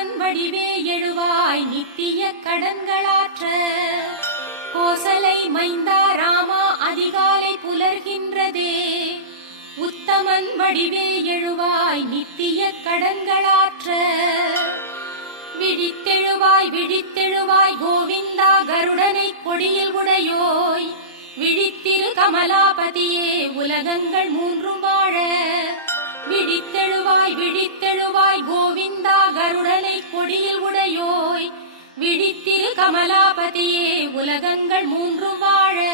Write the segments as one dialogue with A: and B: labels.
A: வடிவே எழுவாய் நித்திய கடன்களாற்ற. கோசலை மைந்தா ராமா அதிகாலை புலர்கின்றதே. உத்தமன் வடிவே எழுவாய் நித்திய கடன்களாற்ற. விழித்தெழுவாய் விழித்தெழுவாய் கோவிந்தா கருடனை கொடியில் உடையோய். விழித்திரு கமலாபதியே உலகங்கள் மூன்றும் வாழ. கமலாபதியே உலகங்கள் மூன்றும் வாழ.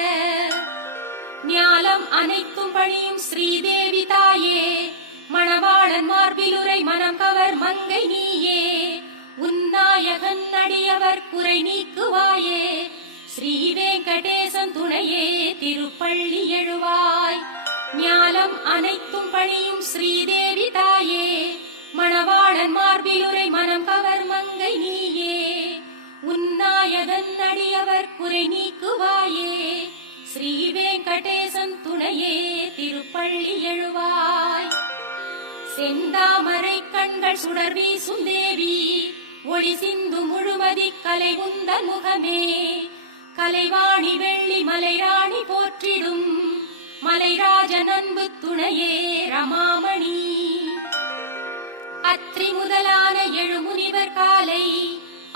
A: ஞாலம் அனைத்தும் பணியும் ஸ்ரீதேவி தாயே. மணவாளன் மார்பிலுரை மனம் கவர் மங்கை நீயே. உன்னாயகன் அடியவர் குறை நீக்குவாயே. ஸ்ரீ வெங்கடேசன் துணையே திருப்பள்ளி எழுவாய். ஞாலம் அனைத்தும் பணியும் ஸ்ரீதேவி தாயே. மணவாளன் மார்பிலுரை மனம் கவர் மங்கை நீயே. உன்னாயகன் அடியவர் குறை நீக்குவாயே. ஸ்ரீ வெங்கடேசன் துணையே திருப்பள்ளி எழுவாய். செந்தாமரை கண்கள் சுடர் வீசும் தேவி. ஒளி சிந்து முழுமதி கலை உந்த முகமே. கலைவாணி வெள்ளி மலைராணி போற்றிடும். மலைராஜன் அன்பு துணையே ரமாமணி. அத்ரி முதலான எழுமுனிவர் காலை.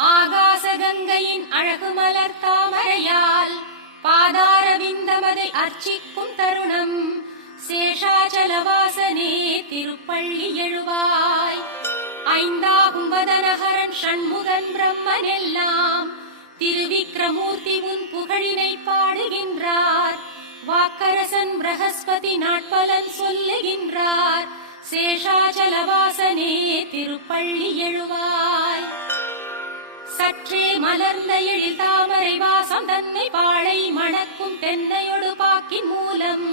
A: ஆகாச கங்கையின் அழகு மலர் தாமரையால் பாதார விந்தமதை அர்ச்சிக்கும் தருணம். சேஷாச்சலவாசனே திருப்பள்ளி எழுவாய். ஐந்தாகும் வதனஹரன் ஷண்முகன் பிரம்மன் எல்லாம் திருவிக்ரமூர்த்தி உன் புகழினை பாடுகின்றார். வாக்கரசன் பிரகஸ்பதி நாட்பலன் சொல்லுகின்றார். சேஷாச்சலவாசனே திருப்பள்ளி எழுவாய். காற்றே மலர்ந்த எழில் தாமரை வாசம் தன்னை பாழை மணக்கும் தென்னையொடு பாக்கின் மூலம்.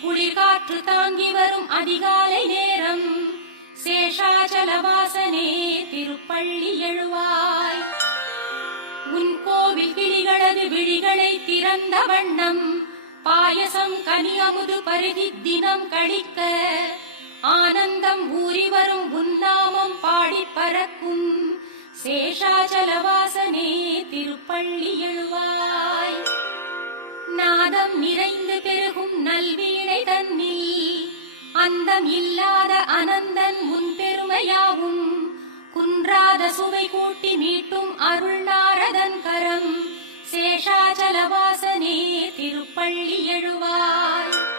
A: குளிர் காற்று தாங்கி வரும் அதிகாலை நேரம். சேஷாச்சலவாசனே திருப்பள்ளி எழுவாய். உன் கோவில் கிளிகளது விழிகளை திறந்த வண்ணம். பாயசம் கனி அமுது பருகி தினம் கழிக்க. ஆனந்தம் ஊறி வரும் உன்னாமம் பாடி பறக்கும். சேஷாச்சலவாசனே திருப்பள்ளி எழுவாய். நாதம் நிறைந்து பெருகும் நல்வீணை தன்னில் அந்தம் இல்லாத அனந்தன் முன் பெருமையாகும் குன்றாத சுவை கூட்டி மீட்டும் அருள் நாரதன் கரம். சேஷாச்சலவாசனே திருப்பள்ளி எழுவாய். சிங்காரமான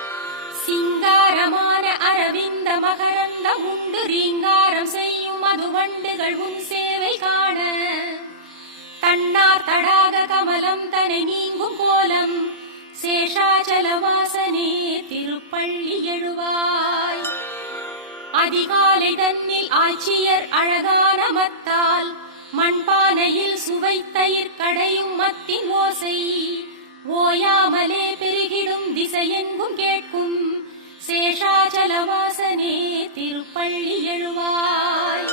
A: அந்த மகரந்த உண்டு. ரீங்காரம் செய்யும் அது வண்டுகள் உன் சேவை காண. தன்னார் தடாக கமலம் தனை நீங்கும் கோலம். சேஷாச்சலவாசனே திருப்பள்ளி எழுவாய். அதிகாலை தன்னில் ஆட்சியர் அழகான மத்தால். மண்பானையில் சுவைத்தயிர் கடையும் மத்தின் ஓசை. ஓயாமலே பெருகிடும் திசையெங்கும் கேட்கும். சேஷாச்சலவாசனே திருப்பள்ளி எழுவாய்.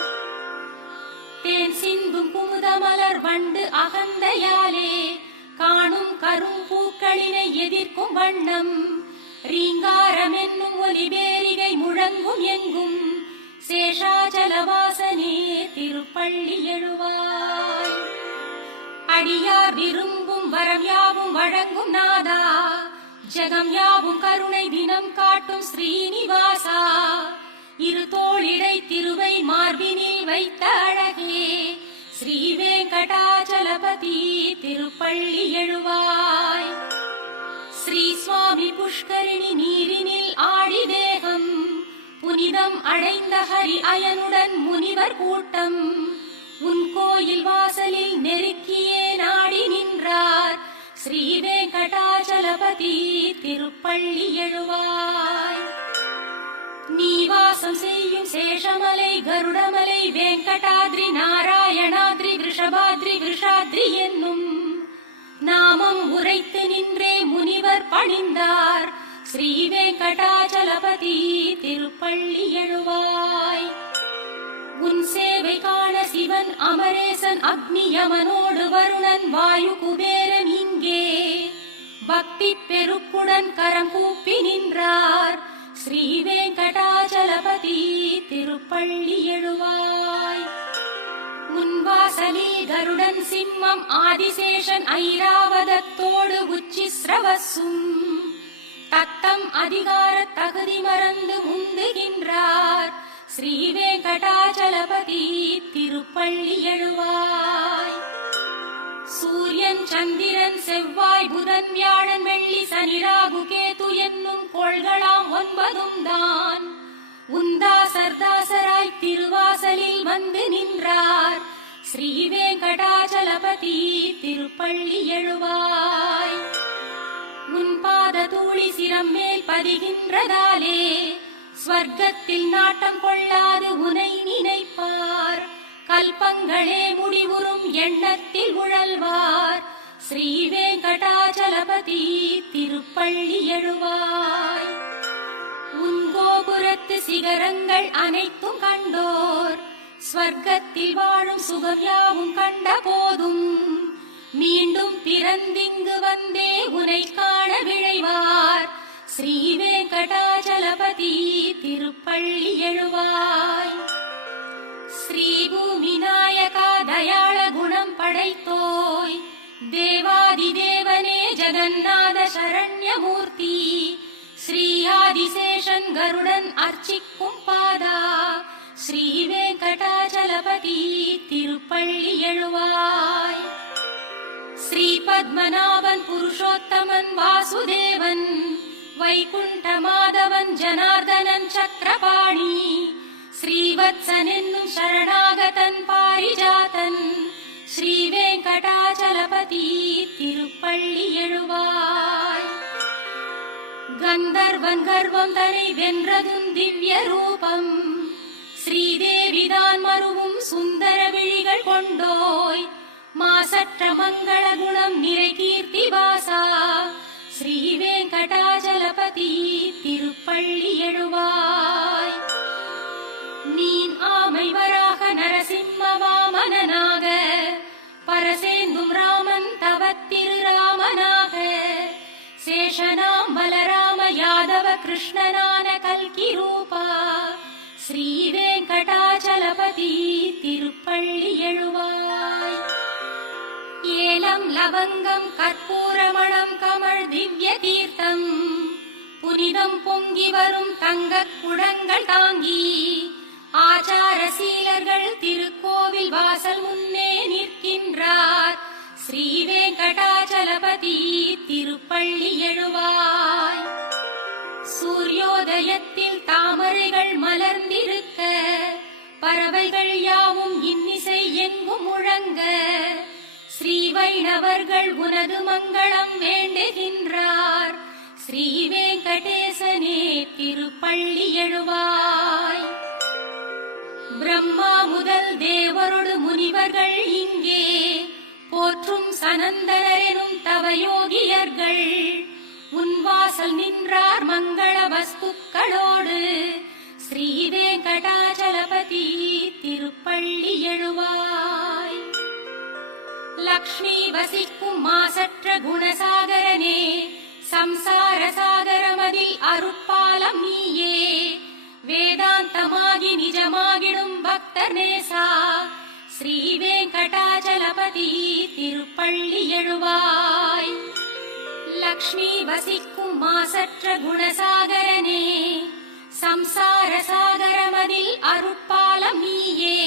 A: தேன் சிந்தும் குமுதமலர் வண்டு அகந்தையாலே காணும் கரும் பூக்களினை எதிர்க்கும் வண்ணம். ரீங்காரம் என்னும் ஒலிபேரிகை முழங்கும் எங்கும். சேஷாச்சலவாசனே திருப்பள்ளி எழுவாய். அடியார் விரும்பும் வரம் யாவும் வழங்கும் நாதா. ஜெகம் யாவும் கருணை தினம் காட்டும் ஸ்ரீனிவாசா. இரு தோளிடை திருவை மார்பினில் வைத்த அழகே. ஸ்ரீ வெங்கடாச்சலபதி திருப்பள்ளி எழுவாய். ஸ்ரீ சுவாமி புஷ்கரிணி நீரினில் ஆடி தேகம். புனிதம் அடைந்த ஹரி அயனுடன் முனிவர் கூட்டம். உன் கோயில் வாசலில் நெருக்கியே நாடி நின்றார். ஸ்ரீ வெங்கடாச்சலபதி திருப்பள்ளி எழுவாய். நீ வாசம் செய்யும் சேஷமலை கருடமலை வெங்கடாத்ரி நாராயணாத்ரி விஷபாத்ரி விஷாத்ரி என்னும் நாமம் உரைத்து நின்றே முனிவர் பணிந்தார். ஸ்ரீ வெங்கடாச்சலபதி திருப்பள்ளி எழுவாய். உன் சேவை காண சிவன் அமரேசன் அக்னி யமனோடு வருணன் வாயு குபேரன் இங்கே. பக்தி பெருக்குடன் கரம் கூப்பி நின்றார். ஸ்ரீ வெங்கடாச்சலபதி திருப்பள்ளி எழுவாய். முன்வாசலில் கருடன் சிம்மம் ஆதிசேஷன் ஐராவதத்தோடு உச்சி சிரவசும் தத்தம் அதிகார தகுதி மறந்து முந்துகின்றார். ஸ்ரீ வெங்கடாச்சலபதி திருப்பள்ளி எழுவாய். சூரியன் சந்திரன் செவ்வாய் புதன் வியாழன் வெள்ளி சனி ராகு கேது என்னும் கோள்களாம் ஒன்பதும் தான். உந்தா சர்தாசராய் திருவாசலில் வந்து நின்றார். ஸ்ரீ வேங்கடாச்சலபதி திருப்பள்ளி எழுவாய். உன் பாத தூளி சிரம் மேல் பதிகின்றதாலே ஸ்வர்க்கத்தில் நாட்டம் கொள்ளாது உனை நினைப்பார். கல்பங்களே முடிவுறும் எண்ணத்தில் உழல்வார். ஸ்ரீ வெங்கடாச்சலபதி திருப்பள்ளி எழுவாய். உன் கோபுரத்து சிகரங்கள் அனைத்தும் கண்டோர். ஸ்வர்க்கத்தில் வாழும் சுகம் யாவும் கண்ட போதும். மீண்டும் பிறந்திங்கு வந்தே உனை காண விழைவார். ஸ்ரீ வெங்கடாச்சலபதி திருப்பள்ளி எழுவாய். ஸ்ரீ பூமி நாயகா தயாள குணம் படைத்தோய் தேவாதி தேவனே ஜெகநாத சரண்யமூர்த்தி ஸ்ரீ ஆதிசேஷன் கருடன் அர்ச்சிக்கும் பாதா ஸ்ரீ வெங்கடாச்சலபதி திருப்பள்ளி எழுவாய் ஸ்ரீ பத்மநாபன் புருஷோத்தமன் வாசுதேவன் வைகுண்ட மாதவன் ஜனார்தனன் சக்கரபாணி ஸ்ரீவத்சன் என்னும் சரணாகதன் பாரிஜாதன் ஸ்ரீ வெங்கடாச்சலபதி திருப்பள்ளி எழுவாய். கந்தர்வன் கர்வம் தனை வென்றதும் திவ்ய ரூபம். ஸ்ரீதேவிதான் மருவும் சுந்தர விழிகள் கொண்டோய். மாசற்ற மங்கள குணம் நிறை கீர்த்தி வாசா. ஸ்ரீ வெங்கடாச்சலபதி திருப்பள்ளி எழுவாய். ஆமை வராக நரசிம்ம வாமனாக பரசேந்தும் ராமன் தவத்திரு ராமனாக சேஷனாம் பலராம யாதவ கிருஷ்ணனான கல்கி ரூபா ஸ்ரீ வெங்கடாச்சலபதி திருப்பள்ளி எழுவாய். ஏலம் லவங்கம் கற்பூரமணம் கமழ் திவ்ய தீர்த்தம். புனிதம் பொங்கி வரும் தங்கக் குடங்கள் தாங்கி. ஆச்சார சீலர்கள் திருக்கோவில் வாசல் முன்னே நிற்கின்றார். ஸ்ரீ வெங்கடாச்சலபதி திருப்பள்ளி எழுவாய். சூரியோதயத்தில் தாமரைகள் மலர்ந்திருக்க பறவைகள் யாவும் இன்னிசை எங்கும் முழங்க ஸ்ரீ வைணவர்கள் உனது மங்களம் வேண்டுகின்றார். ஸ்ரீ வெங்கடேசனே திருப்பள்ளி எழுவாய். பிரம்மா முதல் தேவரொடு முனிவர்கள் இங்கே. போற்றும் சனந்தனரெனும் தவயோகியர்கள். முன்வாசல் நின்றார் மங்கள வஸ்துக்களோடு. ஸ்ரீ வெங்கடாச்சலபதி திருப்பள்ளி எழுவாய். லக்ஷ்மி வசிக்கும் மாசற்ற குணசாகரனே சம்சார சாகரமதில் அருட்பாலம் நீயே. வேதாந்தமாகி நிஜமாகிடும் பக்தர் நேசா ஸ்ரீ வெங்கடாச்சலபதி திருப்பள்ளி எழுவாய் லக்ஷ்மி வசிக்கும் மாசற்ற குணசாகரனே சம்சார சாகரமதில் அருட்பாலம் நீயே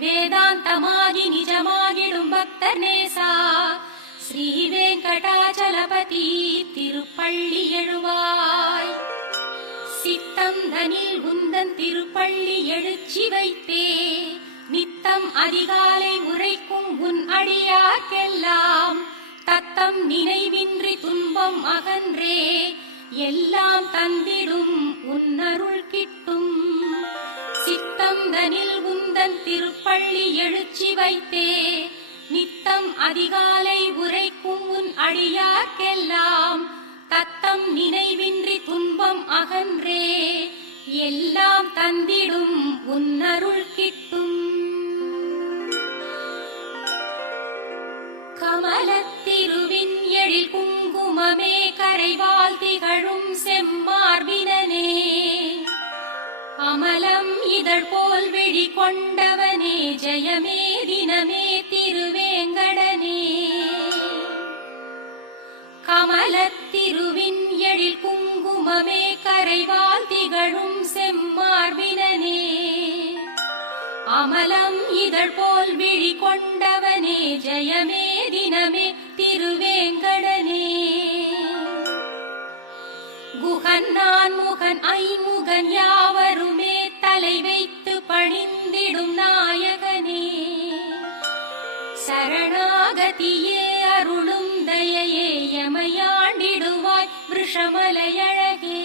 A: வேதாந்தமாகி நிஜமாகிடும் பக்தர் நேசா ஸ்ரீ வெங்கடாச்சலபதி திருப்பள்ளி எழுவாய் சித்தம் தனில் உந்தன் திருப்பள்ளி எழுச்சி வைத்தே. நித்தம் அதிகாலை உரைக்கும் உன் அடியார்க்கெல்லாம் தத்தம் நினைவின்றி துன்பம் அகன்றே. எல்லாம் தந்திடும் உன்னருள் கிட்டும். சித்தம் தனில் உந்தன் திருப்பள்ளி எழுச்சி வைத்தே. நித்தம் அதிகாலை உரைக்கும் உன் அடியார்க்கெல்லாம் தத்தம் நினைவின்றி துன்பம் அகன்றே எல்லாம் தந்திடும் உன்னருள் கிட்டும். கமலத்திருவின் எழில் குங்குமமே கரைவால் திகழும் செம்மார்பினே அமலம் இதழ் போல் விழி கொண்டவனே ஜெயமே தினமே திருவேங்கடனே. கமலத் திருவின் எழில் குங்குமமே கரைவால் திகழும் செம்மார்பினனே அமலம் இதழ் போல் விழி கொண்டவனே ஜெயமே தினமே திருவேங்கடனே. குகன் நான் முகன் ஐமுகன் யாவருமே தலை வைத்து பணிந்திடும் நாயகனே. சரணாகதியே அருளும் தயையே யமையா விஷமலையழகே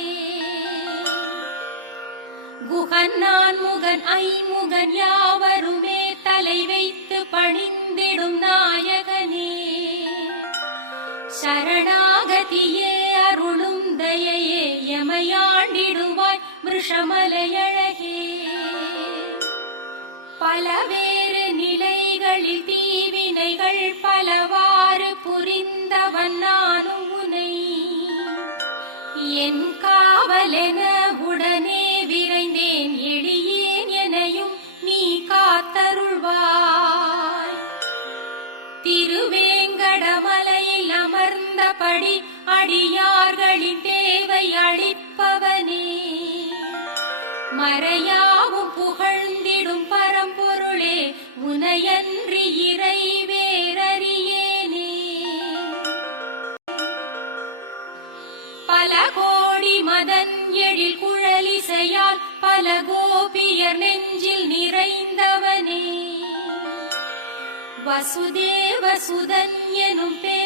A: குகன் நான் முகன் ஐமுகன் யாவருமே தலை வைத்து பணிந்திடும் நாயகனே. சரணாகதியே அருளும் தயையே எமையாண்டிடுவாய் மிருஷமலையழகே பலவேறு நிலைகளில் தீவினைகள் பலவாறு புரிந்தவன் நானும் உனை. என் காவலென உடனே விரைந்தேன். எளியேன் எனையும் நீ காத்தருள்வாய். திருவேங்கடமலையில் அமர்ந்தபடி அடியார்களின் தேவை அடி குழலிசையால் கோபியர் நெஞ்சில் நிறைந்தவனே. வசுதேவ சுதன் எனும் பேரருளே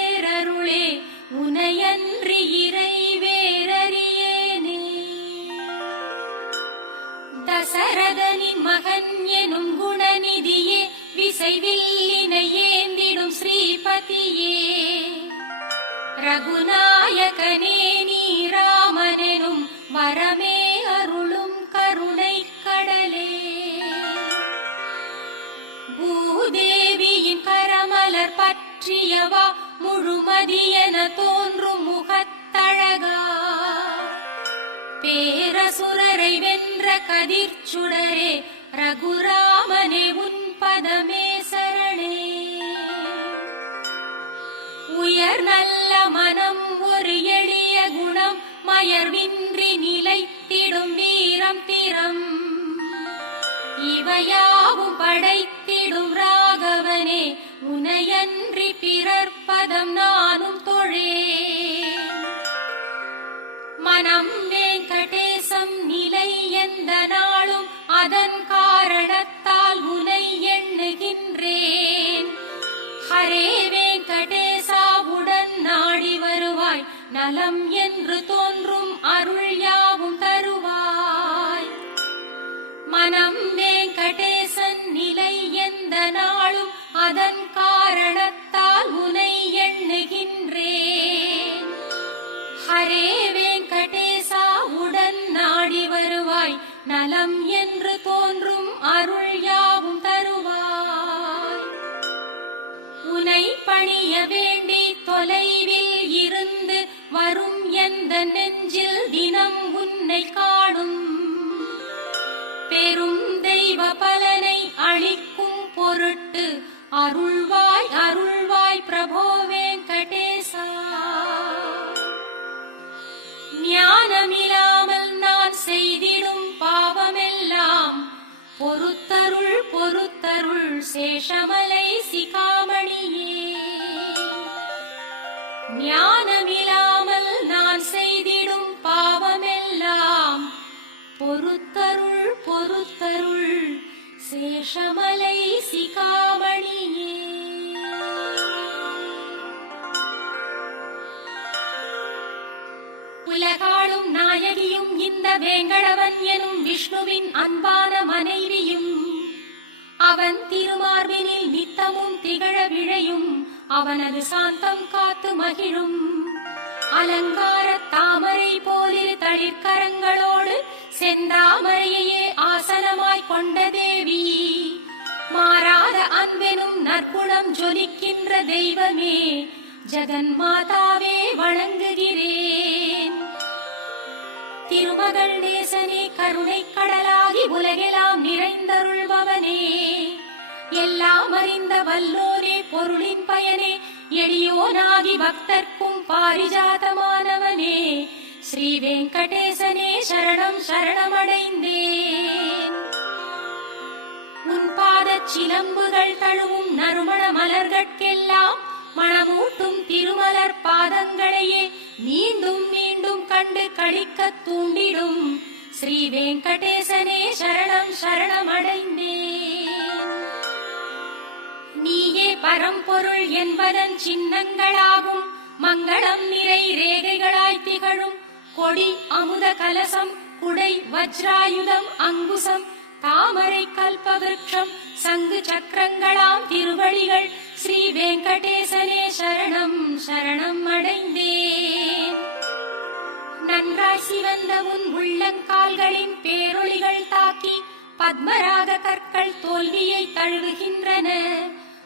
A: முழுமதியென தோன்றும் முகத்தழகா. பேரசுரரை வென்ற கதிர்ச்சுடரே ரகுராமனே உன் பதமே சரணே. உயர் நல்ல மனம் ஒரு எளிய குணம் மயர்வின்றி நிலைத்திடும் வீரம் திறம். இவையாவும் படைத்திடும் ராகவனே உனையன்றி பிறர் பதம் நானும் எந்த நாளும் அதன் காரணத்தால் உனை எண்ணுகின்றேன். ஹரே வெங்கடேசாவுடன் நாடி வருவாய். நலம் என்று தோன்றும் அருள் யாவும் தருவாய். மனம் வெங்கடேசன் நிலை எந்த நாளும் அதன் வேண்டி தொலைவில் இருந்து வரும் எந்த நெஞ்சில் தினம் உன்னை காணும்? பெரும் தெய்வ பலனை அளிக்கும் பொருட்டு அருள்வாய் அருள்வாய் பிரபோ வெங்கடேசா. ஞானமில்லாமல் நான் செய்திடும் பாவமெல்லாம் பொறுத்தருள் பொறுத்தருள் சேஷமலை சிகாமணியே. ஞானமில்லாமல் நான் செய்திடும் பாவமெல்லாம். பொறுத்தருள் பொறுத்தருள் சேஷமலை சிகாமணியே. உலகாளும் நாயகியும் இந்த வேங்கடவன் எனும் விஷ்ணுவின் அன்பான மனைவியும் அவன் திருமார்பினில் நித்தமும் திகழ விழையும் அவனது சாந்தம் காத்து மகிழும். அலங்கார தாமரை போலிரு தளிர்கரங்களோடு செந்தாமரையே ஆசனமாய் கொண்ட தேவி. மாறாத அன்பெனும் நற்குணம் ஜொலிக்கின்ற தெய்வமே ஜெகன் மாதாவே வணங்குகிறேன் திருமகள் நேசனே கருணை கடலாகி உலகெல்லாம் நிறைந்தருள்பவனே. எல்லாம் அறிந்த வல்லோரே பொருளின் பயனே எளியோனாகி பக்தர்க்கும் பாரிஜாதமானவனே. ஸ்ரீ வெங்கடேசனே சரணம் சரணமடைந்தேன். உன் பாதச் சிலம்புகள் தழுவும் நறுமண மலர்கட்கெல்லாம் மணமூட்டும் திருமலர் பாதங்களையே மீண்டும் மீண்டும் கண்டு களிக்கத் தூண்டிடும். ஸ்ரீ வெங்கடேசனே சரணம் சரணமடைந்தேன். நீயே பரம்பொருள் என்பதன் சின்னங்களாகும். மங்களம் நிறை ரேகைகளாய் திகழும். கொடி அமுத கலசம் குடை வஜ்ராயுதம் அங்குசம். தாமரை கல்பவிருட்சம் சங்கு சக்கரங்களாம் திருவழிகள் ஸ்ரீ வெங்கடேசனே சரணம் சரணம் அடைந்தேன். நன்றாய் சிவந்த உன் உள்ளங்கால்களின் பேரொளிகள் தாக்கி பத்மராக கற்கள் தோல்வியை தழுவுகின்றன.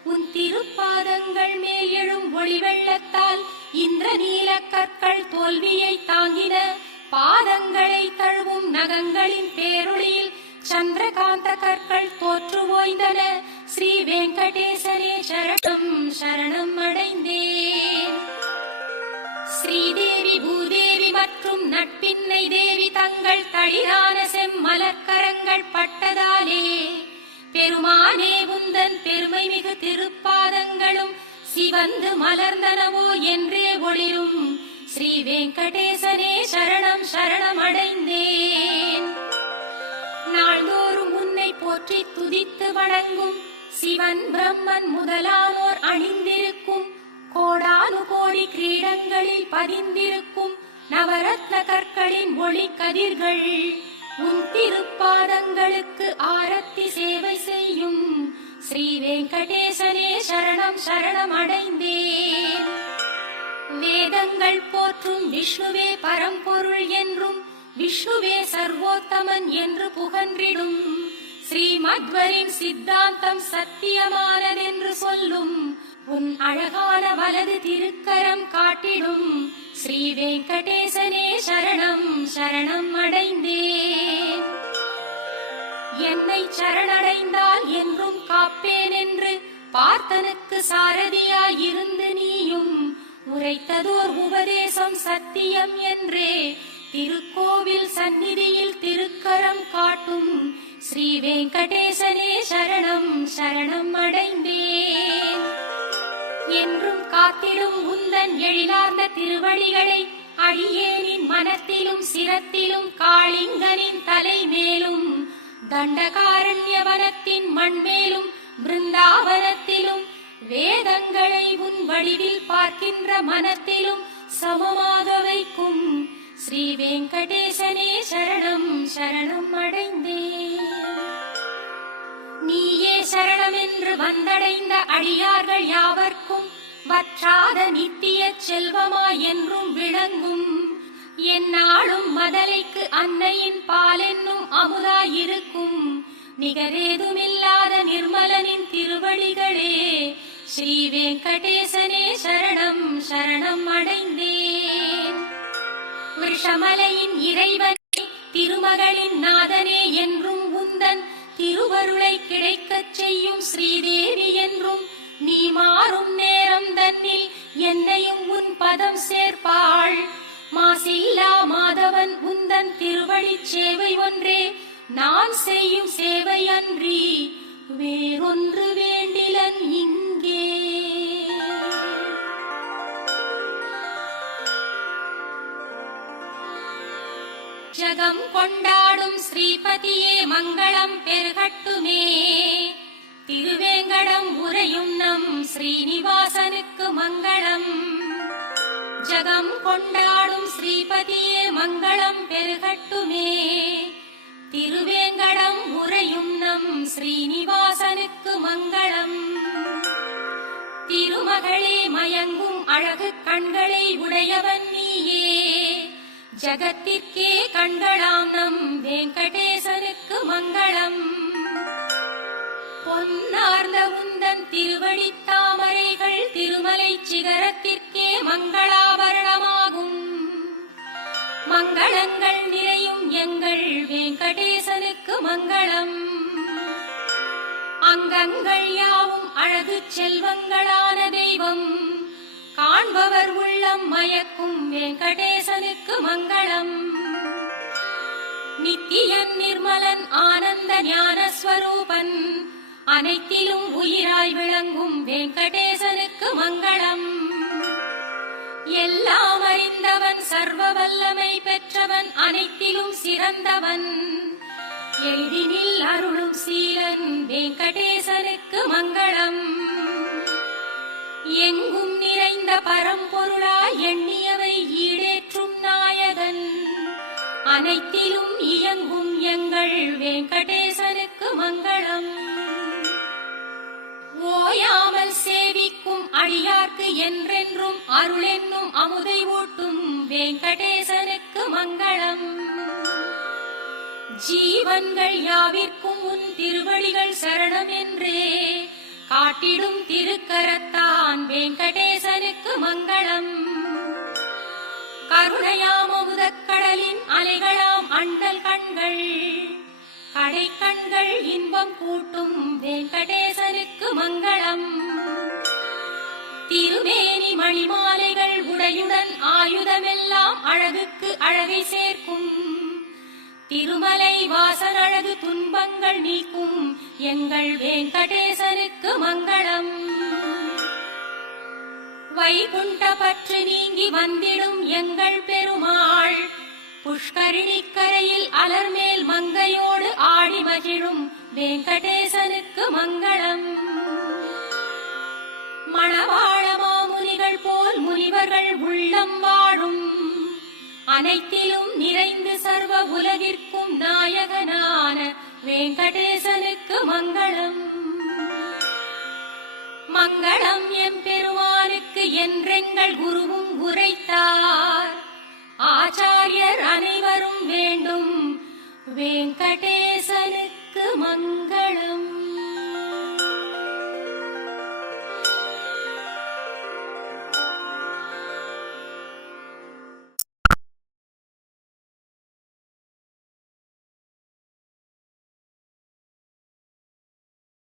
A: உன் திருப்பாதங்கள் மேல் எழும் ஒளி வெள்ளத்தால் இந்திர நீல கற்கள் தோல்வியை தாங்கின. பாதங்களை தழுவும் நகங்களின் பேரொளியில் சந்திரகாந்த கற்கள் தோற்று ஓய்ந்தன. ஸ்ரீ வெங்கடேசனே சரணம் சரணம் அடைந்தேன். ஸ்ரீதேவி பூதேவி மற்றும் நட்பின்னை தேவி தங்கள் தளிரான செம்மலக்கரங்கள் பட்டதாலே பெருமானே உந்தன் பெருமை மிகு திருப்பாதங்களும் சிவந்து மலர்ந்தனவோ என்றே ஒளிரும். ஸ்ரீ வெங்கடேசனே சரணம் சரணம் அடைந்தேன். நாள்தோறும் உன்னை போற்றி துதித்து வணங்கும் சிவன் பிரம்மன் முதலானோர் அணிந்திருக்கும் கோடானு கோடி கிரீடங்களில் பதிந்திருக்கும் நவரத்ன கற்களின் ஒளி கதிர்கள். உன் திருப்பாதங்களுக்கு ஆரத்தி சேவை செய்யும் ஸ்ரீ வெங்கடேசனே சரணம் சரணம் அடைந்தேன். வேதங்கள் போற்றும் விஷ்ணுவே பரம்பொருள் என்றும் விஷ்ணுவே சர்வோத்தமன் என்று புகன்றிடும். ஸ்ரீமத்வரின் சித்தாந்தம் சத்தியமானதென்று சொல்லும் உன் அழகான வலது திருக்கரம் காட்டிடும் ஸ்ரீ வெங்கடேசனே சரணம் சரணம் அடைந்தேன். என்னை சரணடைந்தால் என்றும் காப்பேன் என்று பார்த்தனுக்கு சாரதியாய் இருந்து நீயும் உரைத்ததோர் உபதேசம் சத்தியம் என்றே திருக்கோவில் சந்நிதியில் திருக்கரம் காட்டும் ஸ்ரீ வெங்கடேசனே சரணம் சரணம் அடைந்தேன். என்றும் காத்திடும் உந்தன் எழிலார்ந்த திருவடிகளை அடியேனின் மனத்திலும் சிரத்திலும் காளிங்கனின் தலை மேலும் தண்டகாரண்ய வனத்தின் மண்மேலும் பிருந்தாவனத்திலும் வேதங்களை உன் வடிவில் பார்க்கின்ற மனத்திலும் சமமாக வைக்கும். ஸ்ரீ வெங்கடேசனே சரணம் சரணம் அடைந்தே நீ சரணம் சரணமென்று வந்தடைந்த அடியார்கள் யாவர்க்கும் வற்றாத நித்திய செல்வமாய் என்றும் விளங்கும். என்னாலும் மதலைக்கு அன்னையின் பாலென்னும் அமுதாயிருக்கும். நிகரேதுமில்லாத நிர்மலனின் திருவடிகளே ஸ்ரீ வெங்கடேசனே சரணம் சரணம் அடைந்தேன். விஷமலையின் இறைவனே திருமகளின் நாதனே என்றும் திருவருளை கிடைக்கச் செய்யும் ஸ்ரீதேவி என்றும் நீ மாறும் நேரம் தன்னில் என்னையும் உன் பதம் சேர்ப்பாள். மாசில்லா மாதவன் உந்தன் திருவழிச் சேவை ஒன்றே நான் செய்யும் சேவை அன்றி. வேறொன்று வேண்டிலன் இங்கு உலகம் கொண்டாடும் ஸ்ரீபதியே மங்களம் பெருகட்டுமே. திருவேங்கடம் உரையும் நம் ஸ்ரீனிவாசனுக்கு மங்களம். ஜகம் கொண்டாடும் ஸ்ரீபதியே மங்களம் பெருகட்டுமே. திருவேங்கடம் உரையும் நம் ஸ்ரீனிவாசனுக்கு மங்களம். திருமகளே மயங்கும் அழகு கண்களை உடையவன் நீயே. ஜகத்திற்கே கண்களாம் நம் வெங்கடேசனுக்கு மங்களம். பொன்னார்ந்த உந்தன் திருவடித் தாமரைகள் திருமலை சிகரத்திற்கே மங்களாபரணமாகும். மங்களங்கள் நிறையும் எங்கள் வெங்கடேசனுக்கு மங்களம். அங்கங்கள் யாவும் அழகு செல்வங்களான தெய்வம். காண்பவர் உள்ளம் மயக்கும் வெங்கடேசனுக்கு மங்களம். நித்தியன் நிர்மலன் ஆனந்த ஞானஸ்வரூபன் அனைத்திலும் உயிராய் விளங்கும் வெங்கடேசனுக்கு மங்களம். எல்லாம் அறிந்தவன் சர்வ வல்லமை பெற்றவன் அனைத்திலும் சிறந்தவன். எளிதினில் அருளும் சீலன் வெங்கடேசனுக்கு மங்களம். எங்கும் இந்த பரம்பொருளாய் எண்ணியவை ஈடேற்றும் நாயகன். அனைத்திலும் இயங்கும் எங்கள் வெங்கடேசனுக்கு மங்களம். ஓயாமல் சேவிக்கும் அடியார்க்கு என்றென்றும் அருளென்னும் அமுதை ஊட்டும் வெங்கடேசனுக்கு மங்களம். ஜீவன்கள் யாவிற்கும் உன் திருவடிகள் சரணம் என்றே காட்டிடும் திருக்கரத்தான் வெங்கடேசனுக்கு மங்களம். கருணையாம் அமுதக்கடலின் அலைகளாம் அண்டல் கண்கள். கடை கண்கள் இன்பம் கூட்டும் வெங்கடேசனுக்கு மங்களம். திருமேனி மணிமாலைகள் உடையுடன் ஆயுதமெல்லாம் அழகுக்கு அழகை சேர்க்கும். திருமலை வாசன் அழகு துன்பங்கள் நீக்கும் எங்கள் வெங்கடேசனுக்கு மங்களம். வைகுண்ட பற்று நீங்கி வந்திடும் எங்கள் பெருமாள் புஷ்கரிணிக்கரையில் அலர்மேல் மங்கையோடு ஆடி மகிழும் வெங்கடேசனுக்கு மங்களம். மணவாழ மாமுனிகள் போல் முனிவர்கள் உள்ளம் வாழும் அனைத்திலும் நிறைந்து சர்வ உலகிற்கும் நாயகனான வெங்கடேசனுக்கு மங்களம். மங்களம் எம் பெருமானுக்கு என்றெங்கள் குருவும் உரைத்தார். ஆச்சாரியர் அனைவரும் வேண்டும் வெங்கடேசனுக்கு மங்களம்.